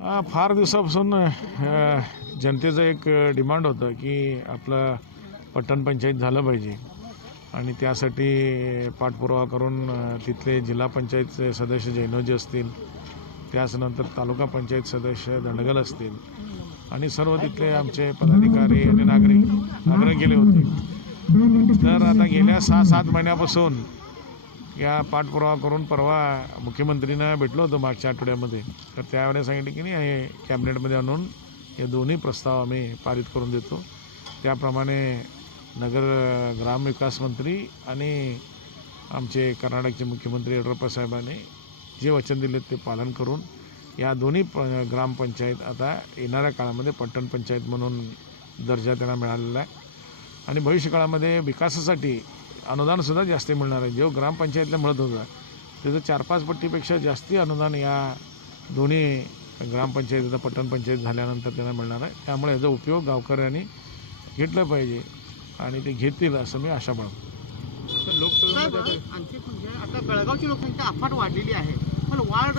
फार दिवसापासून जनतेचं एक डिमांड होतं की आपलं पट्टण पंचायत झालं पाहिजे. आणि त्यासाठी पाठपुरावा करून तिथले जिल्हा पंचायतचे सदस्य जैनोजी असतील त्याचनंतर तालुका पंचायत सदस्य दंडगल असतील आणि सर्व तिथले आमचे पदाधिकारी आणि नागरिक आग्रह केले होते. तर आता गेल्या सहा सात महिन्यापासून या पाठपुरावा करून परवा मुख्यमंत्रींना भेटलो होतो मागच्या आठवड्यामध्ये. तर त्यावेळेस सांगितलं की नाही हे कॅबिनेटमध्ये आणून हे दोन्ही प्रस्ताव आम्ही पारित करून देतो. त्याप्रमाणे नगर ग्रामविकास मंत्री आणि आमचे कर्नाटकचे मुख्यमंत्री येडियुरप्पा साहेबांनी जे वचन दिले ते पालन करून या दोन्ही प ग्रामपंचायत आता येणाऱ्या काळामध्ये पट्टण पंचायत म्हणून दर्जा त्यांना मिळालेला आहे. आणि भविष्यकाळामध्ये विकासासाठी अनुदानसुद्धा जास्ती मिळणार आहे. जेव्हा ग्रामपंचायतला मिळत होतं त्याचं चार पाच पट्टीपेक्षा जास्ती अनुदान या दोन्ही ग्रामपंचायतीचा पट्टण पंचायत झाल्यानंतर त्यांना मिळणार आहे. त्यामुळे याचा उपयोग गावकऱ्यांनी घेतला पाहिजे आणि ते घेतील असं मी आशा बाळगतो. आणखी आता बेळगावची लोकसंख्या अफाट वाढलेली आहे. पण वाढ